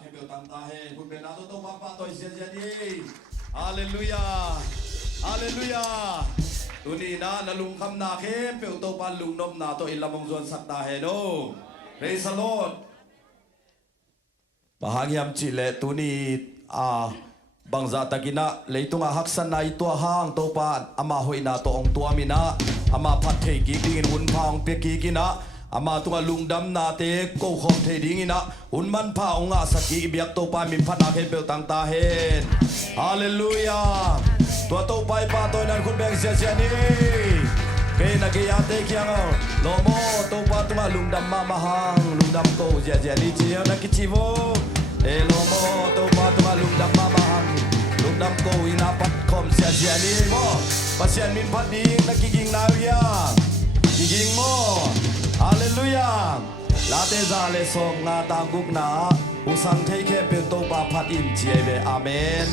ke be tam ta he kun be na to pa pa to sia sia di hallelujah hallelujah tu ni na lung kham na ke pe to pa lung nom na to ilamong zon sak ta he no praise the Lord bahagiam chi le tu ni bangza takina leitunga haksan na ito hang to pa ama hoina to ong tua mina ama phat thei ki ding hun phang pe ki kina ama tunga lungdam na te ko khom thei ding ina hun man pha onga saki biak to pa min phat na ke pe tang ta hen hallelujah to pai pa to nan kun beng sia sia ni ke na ke ya te kyang lo mo to pa tunga lungdam ma ma hang lungdam ko sia sia ni chi na ki chi vo lo mo to pa tunga lungdam ma ma hang lungdam ko ina pat khom sia sia ni mo pasien min phat ding na ki ging na ria ki ging mo hallelujah la te za le song na tang guk na usang thei khe pe to pa phat im chi be amen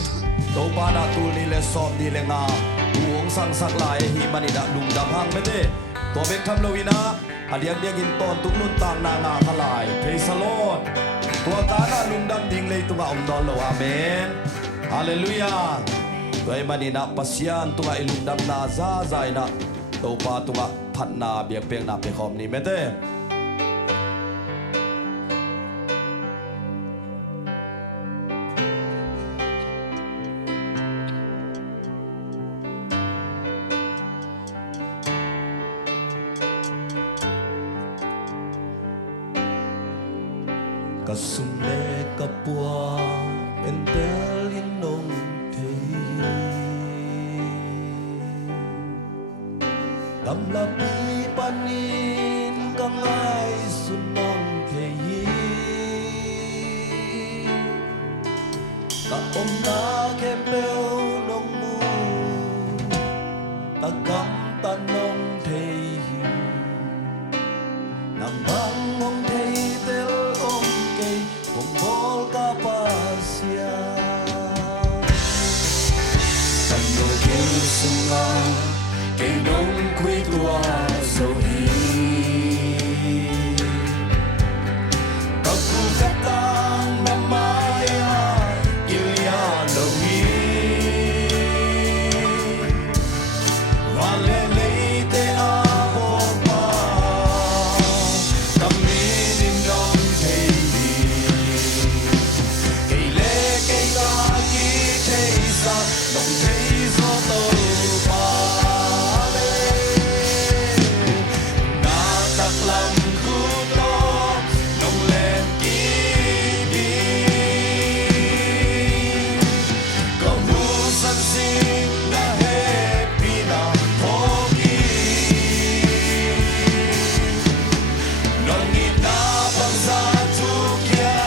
to pa na tu ni le som ni le nga uong sang sak lai hi mani da lung dam hang me te to bek tham lo ina adiang diang in ton tuk nun tang na nga khalai praise the Lord to ta na lung dam ding le tu nga om don lo amen hallelujah toy mani na pasian tu nga ilung dam na za zai na to pa tu nga phat na biak peng na pe khom ni me te kasum le kapua entel inong thei kam la pi panin kangai sunong thei ka om na ke pel nong mu ta kam ta nong thei nam bang ong thei tel bol kapasia Tando kêu sunga Kêu nông quy tua dâu hi Kaku katang namaya Ilia lohi Vale leite abopa Kami ninong thei nông thấy gió tàu pa lê na tắc lâm khu to nông lên kí đi có mu sân sinh na happy na hoki nông nghit na bằng giá chu kia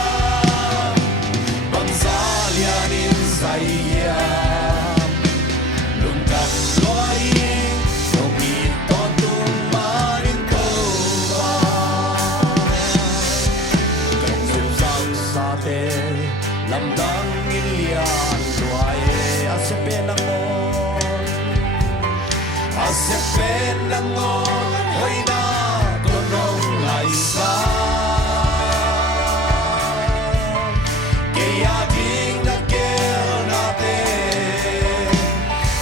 bằng giá lian in say làm đắng in lian loài sẽ bên nắng ngon sẽ bên nắng ngon hơi na con nông lại xa kia tiếng đã kêu na tê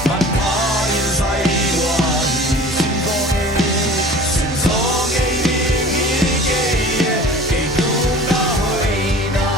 mặt hoa in say hoa xin gió nghe đi nghĩ cây cây cũng đã hơi na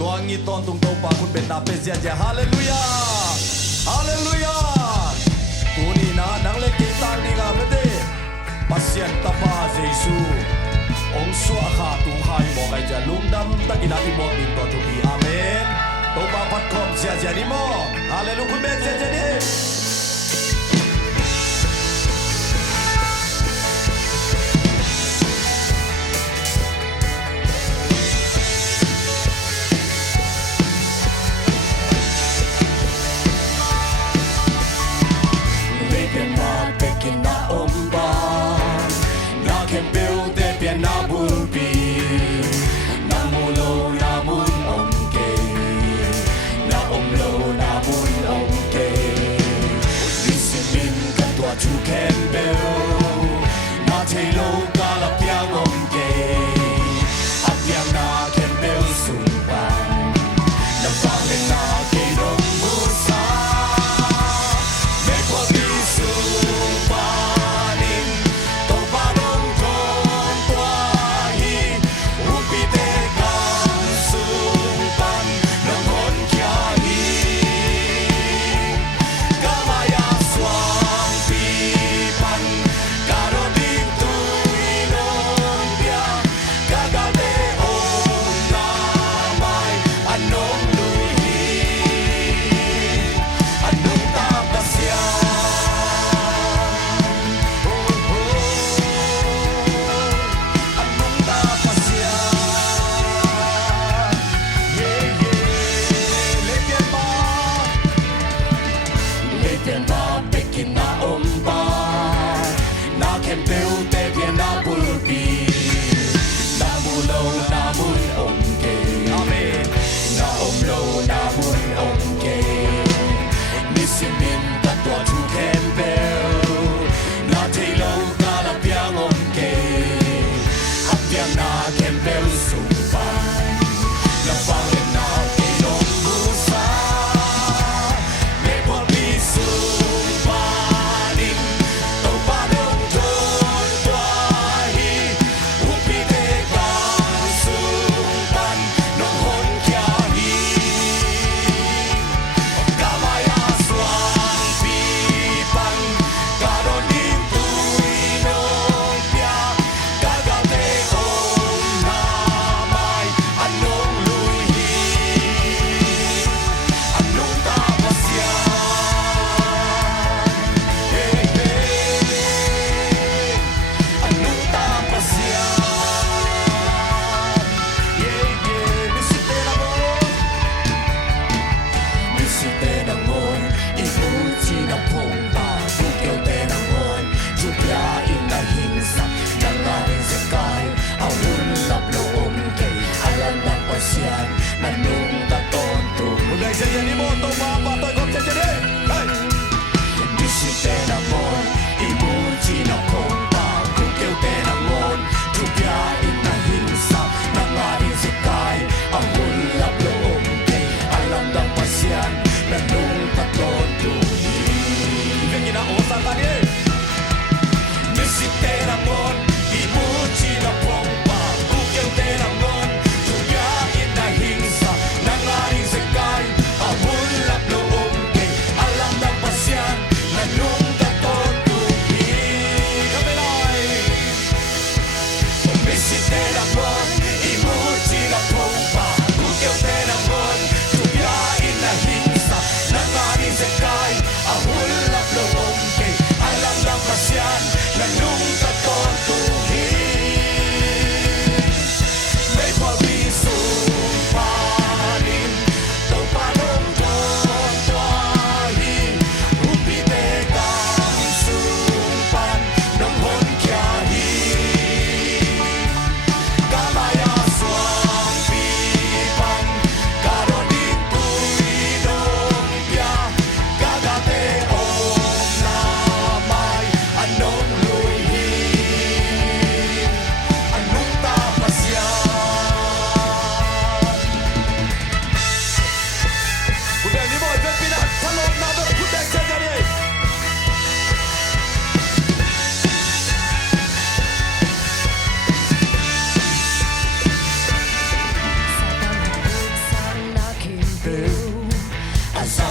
ตัวงี้ตอนตุงโตปาคุณเป็นนาเป็นเสียเจฮาเลลูยาฮาเลลูยาตัวนี้นะนังเล็กกีตาร์นี่ก็ไม่ได้ปัสเซียนตาปาเจซูองค์สวะขาตุงหายบอกไอ้จะลุงดำตะกินาอิมอดินตอนทุบีอาเมนตัวปาพัดคอมเสียเจนี่โมฮาเลลูคุณเป็นเสียเจนี่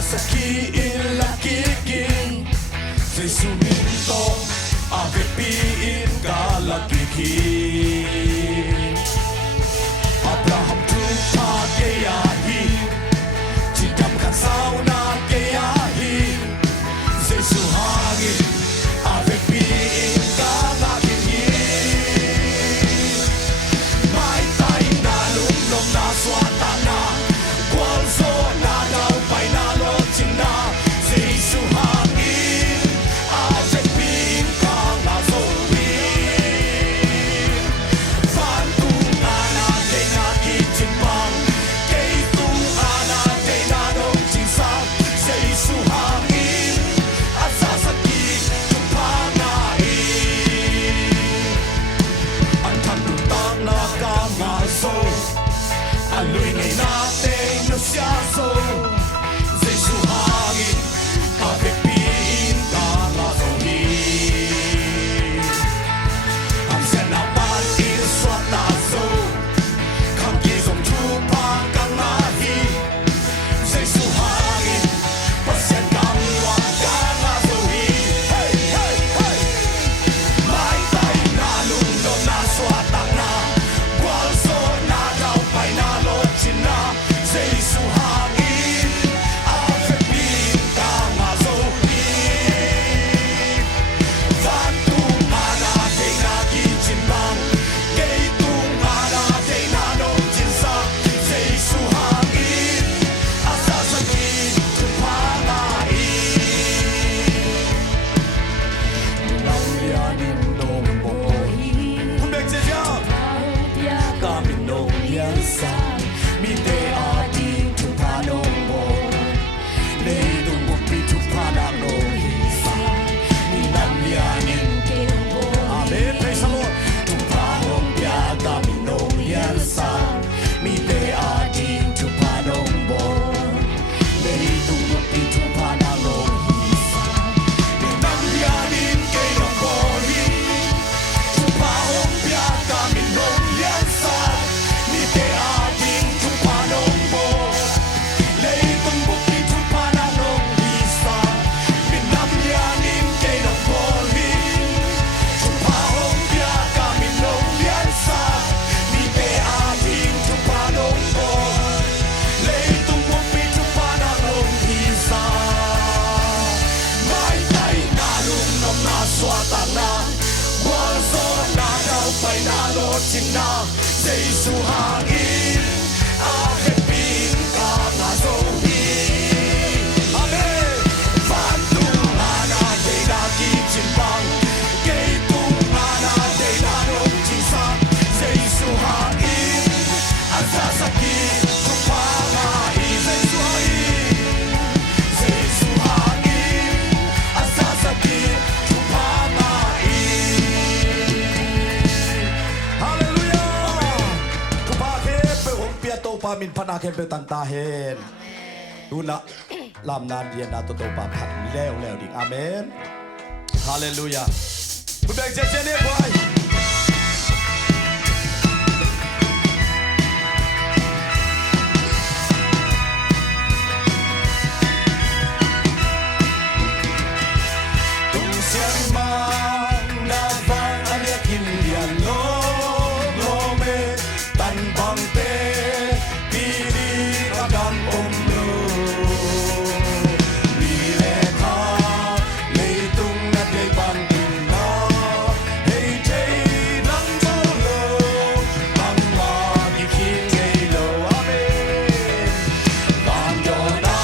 sasakiin lakikin sa suminto apipiin kalakikin Abraham tupa kayahin Jidam kasaw na kayahin sa suhangin apipiin kalakikin May tayo na lumnom na swata na Kwalso na daw pa'y nalotin na sa suhangin apipiin kalakikin Fantungan natin nakitimbang Kaitungan natin anong tinsang sa suhangin at sasakit yung pangain Ang tagtutang nakamaso Aloy ngay natin nasyaso sa suhangin apipiin kalakikin Ang senapan iswat naso Kang kisong tupang kang mahi sa suhangin Pasyan kang wag kang asuhin Hey, hey, hey May tayo nalundong na swatang na Walso na daw pa'y nalotin na sa suhangin apipiin kang asuhin Fantungan natin nakitimbang Kaitungan natin anong tinsang sa suhangin at sasakit yung pangain Nangyanin nung buhay Kumbegsesya Kami nung yansa Mite ating tupanong mo Leidong bukti tupanang nung hisa Minangyanin Amen, praise the Lord Tupahong biya kami nung yansa Mite ating tupanong mo Leidong bukti tupanang nung hisa Minangyanin kay ng bori Tupahong biya kami nung yansa Mite ating tupanong mo Leitong bukti tupanang nung hisa Minangyanin kay ng bori Tupahong biya kami nung yansa Mite ating tupanong mo Leitong bukti tupanang nung hisa May tayo nalumnom na swatan na Walso na daw pa'y nalotin na sa suhangin apipiin kang asuhin Amen! Fantungan natin nakitimbang Kaitungan natin anong tinsang sa suhangin at sasakit yung pangain sa suhangin sa suhangin at sasakit yung pangain Hallelujah! Kupakit pe humpia to pamin panakin pe tantahin Duna lam nan diyan nato to pa pat leo ding Amen Hallelujah Kumbegsesya ni boy Tung siyang manabang anyak Indian lome tanbang te pili agang umlo Bilekha leitung na kay bangin na Hey jay lang jolo ang magikin kay lo Amen Bangyo na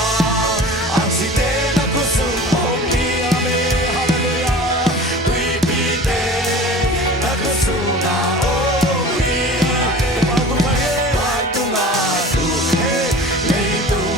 ang site na kusumong ni Amen Hallelujah Tuipite na kusuna owi Pagkumahe Pagtungatu Hey leitung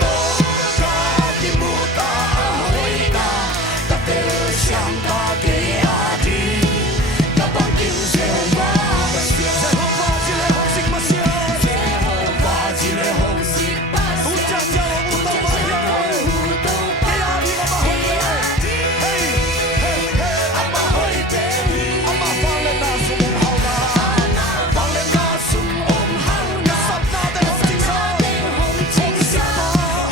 都家己木大回答，特别想大给阿弟，那帮金色花不香，这红花一个红色不香，这红花一个红色不香，不讲究不懂不香，给阿弟阿妈回来，嘿嘿嘿，阿妈回来，阿妈放了那树红好啦，放了那树红好啦，十那的红金沙，红金沙，红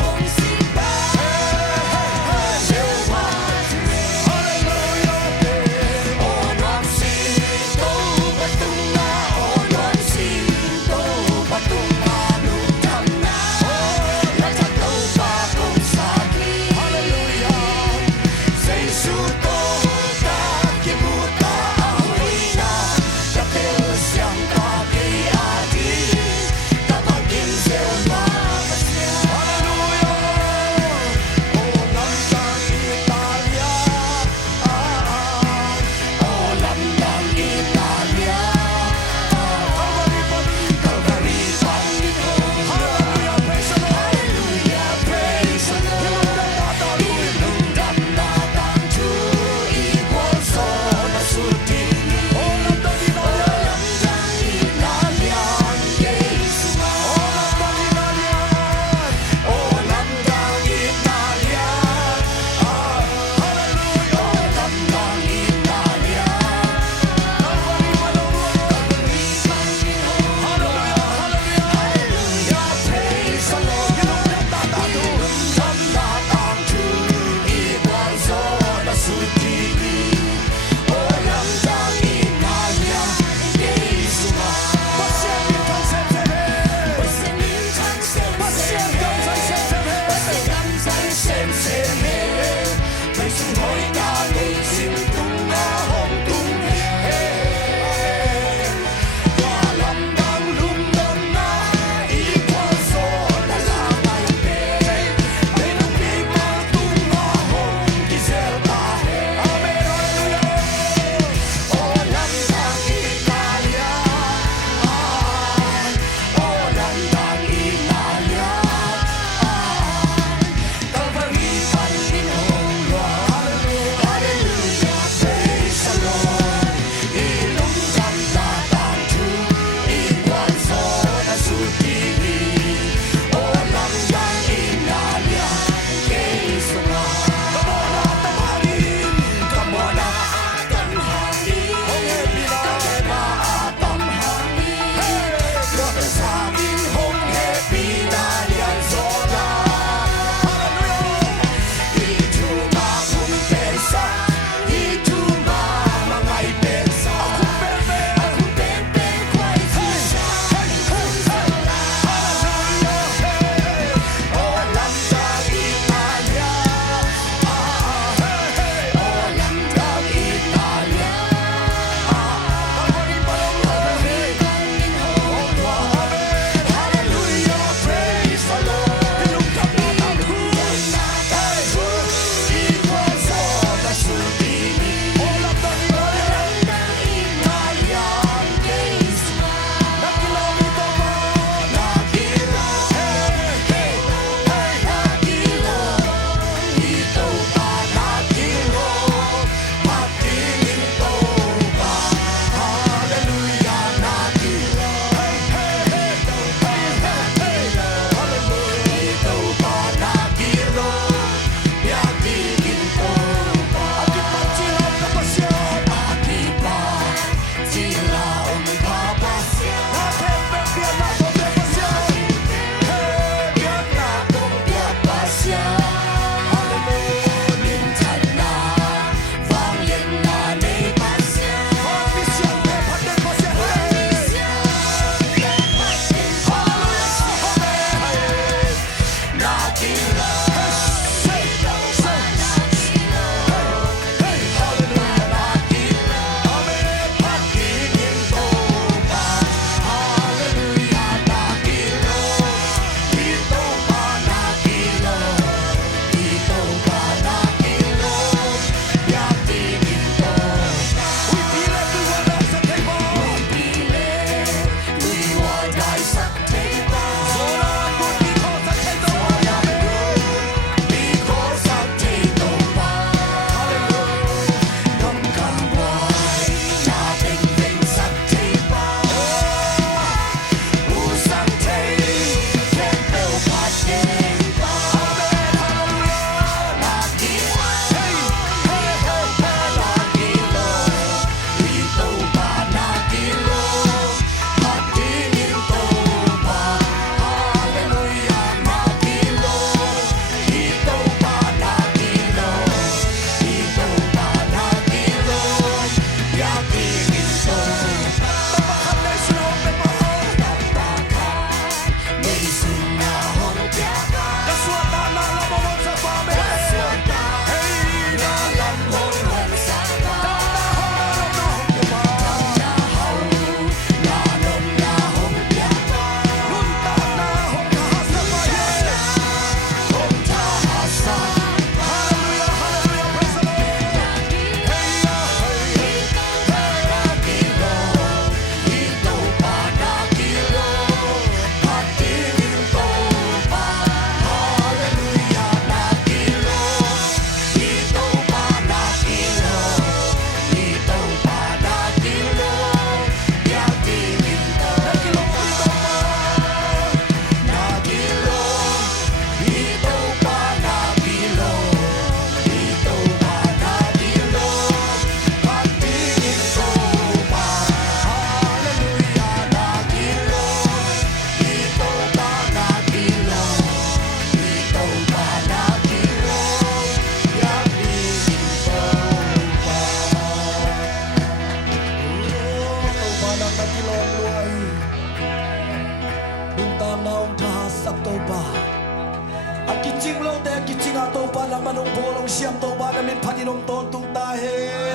จริงเราแต่กิจงาโตปานามันงโบลงเชียมโตปานามินพันินงโตตุงตาเฮ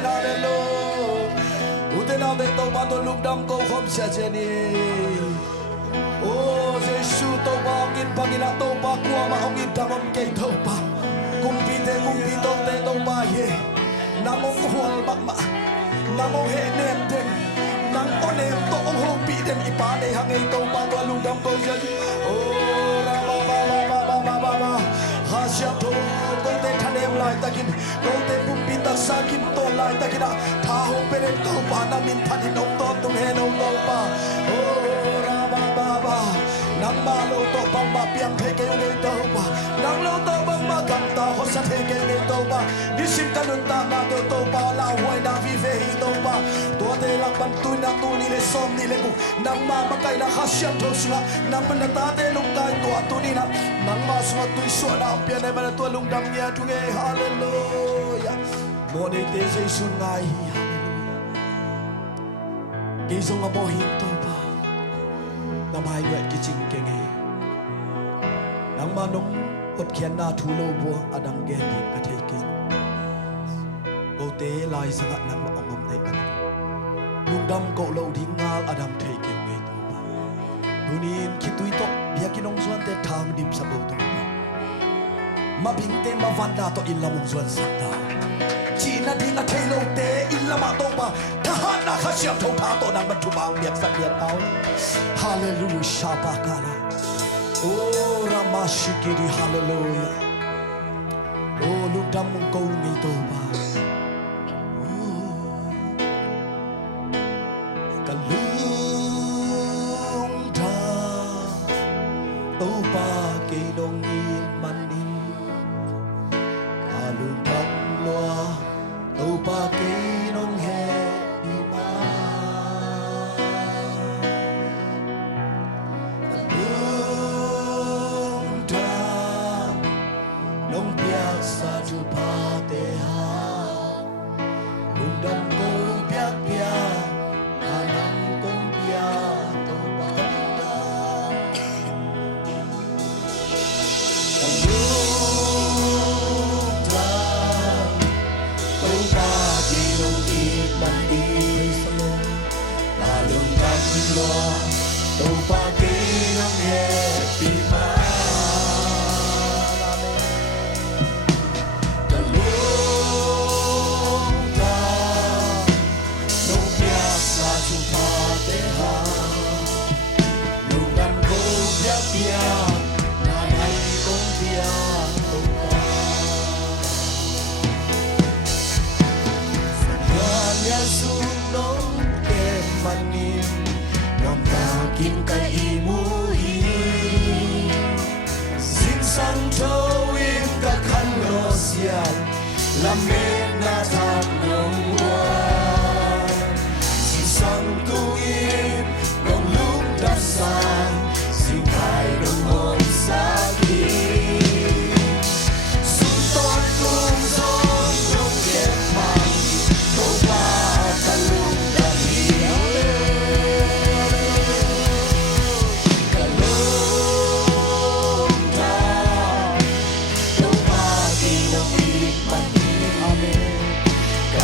นาเดโลอุเตนาเดโตปาโตลุกดำโกคมเสียเจนีโอ้เจสูโตปากินปากินาโตปากัวมาองกินดำอมเกยโตปากุมปีเตกุมปีโตเตโตปาเฮนางองหัวมักมานางองเฮเนมเดมนางโอเนมโตองโฮปีเดมอีปาเนหังเอโตปาตัวลุกดำโกเสียโอ้ราบาบาบาบาฮาเชียโตโกเตทันเอมไลตะกินโกเตกุมปีตาสากินโตไลตะกินะทาโฮเปเรนโตปานามินพันินองโตตุงเฮนองโตปาโอ้ราบาบาบานางมาโลโตบังบาเปียงเทเกเนโตปานางโลโตบังบากัมตาโฮสะเทเกเนโตปาดิสิมกันุนตานาโตปาลาหวยนาวิเวฮิโตปาตัวเตลักบันตุยนาตูนี่เลซอมนี่เลกูนางมามาไกลนะฮาเชียโตสุนะนางมันตาเตลุงกายตัวตุนี่นะนางมาสุนะตุยสวนาเปียในมันตัวลุงดำเนี่ยทุเกฮาเลลูยาโมเนเตเซซุนไงฮาเลลูยากิซงอโมหิโตปานำให้เวกิจิงเกงเฮนางมานงอดเขียนนาทูโลบัวอดังเกดิกะเทกิโกเตลายสังนักมาองในอันลุงดำโกโลดิ้งงาอดัมเทเกงเงตปาดูนี่คิดตุยตกเบียกินองส่วนเตทางดิมสะบุตงมาบิงเตมาวันดาโตอินละมงส่วนสัตตาจีนาดิงaเทโลเตอินละมาโตปาทหารนาคาเชียมทงทาโตนังบรรทุบางเบียกสักเบียเตาฮาเลลูยาบากาลาโอ้รามาชิกิริฮาเลลูยาโอ้ลุงดำมงโกลุงไอโตปากะลุงดำโตปาเกดงอีมันนินกะลุงดำลัวโตปาเกดงเฮปีมากะลุงดำน้องเปียกสาธุพาเตหาลุงดำโกเปียกเปียกโตปาเกน้องแฮปีมากะลุงดำน้องเปียกสาธุพาเตหาลุงดำโกเปียกเปียกนาไนกงเปียกโตปาวันยาสูน้องเก็บมันนิมกินไก่อีมูฮีสิงสันโตวิมกะคันโลเซียนละเมนาทางนงวัวสิงสันตูอิมนงลุกดับสานสิงไข่นงโฮมสากีสุนตอนกุมโซนนงเก็บมันโตปากะลุงดำฮีก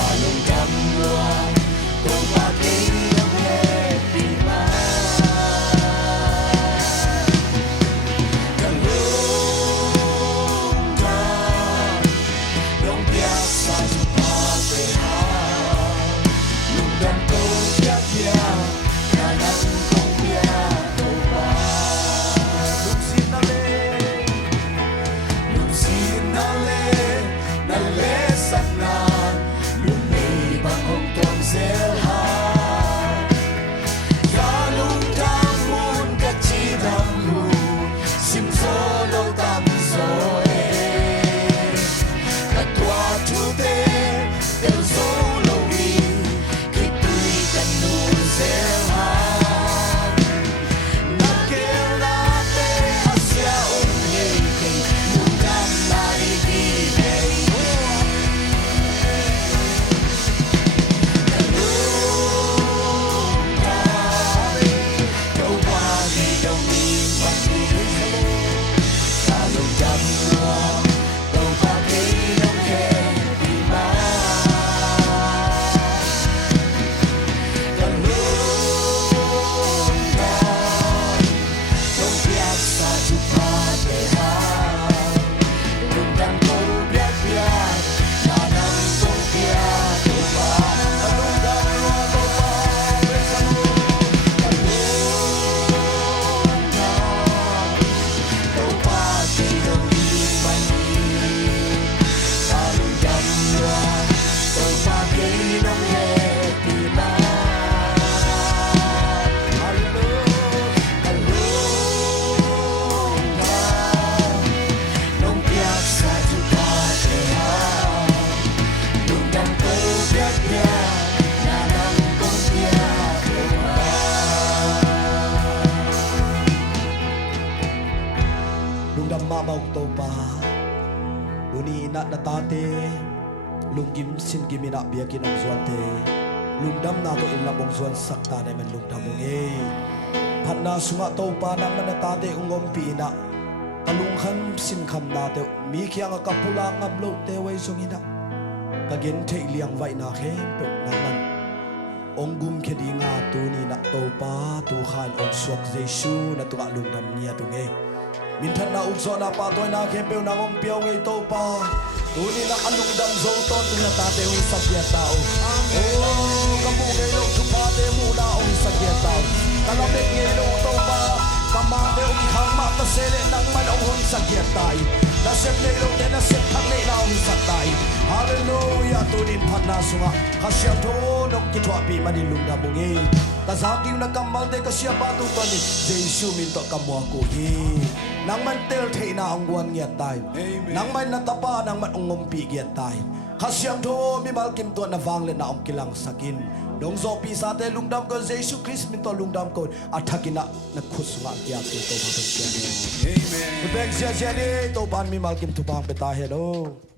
Uni ina na tate lungkim sin gimina biakin ang zuante lungdam na to ilam ang zuan sakta na man lungdam mong Panna sunga to pa nang manatate ungom pina kalungkan sin kam na te mi kya nga kapula ngablo te way sungina kagen te iliang vai na kempe naman Onggum kedi nga tu ni nak to pa tu khan ong swak Jesu na tu lungdam niya tunge Mintan na ukso na patoy na kempe na ngong piyaw ngay to pa tu ni nak alungdam zoton tu na tate ong sakya tao Oh kamugay nung tupate muna ong sakya tao Kalapit ngay nung to pa kamate ong ihang matasele nang manong ong sakya tayo Nasip ngay nung te nasip kang ngay na ong sakay Hallelujah tunin panaso nga kasya to nung kitwa pi manilungdam mong Kasaking nagkamal de kasya batong to ni Jesu minto kamo ako Nang man tel na ang guwan ngiyat tayo Nang man natapa nang man ungumpi ngiyat tayo Kasyang to mimalkim to na vanglen na ang kilang sakin Nung zopi sa te lungdam ko Jesu Christ minto lungdam ko At hakina nagkusunga kiyat ito Amen Bebek siya siya ni to pan mimalkim to pang betahe do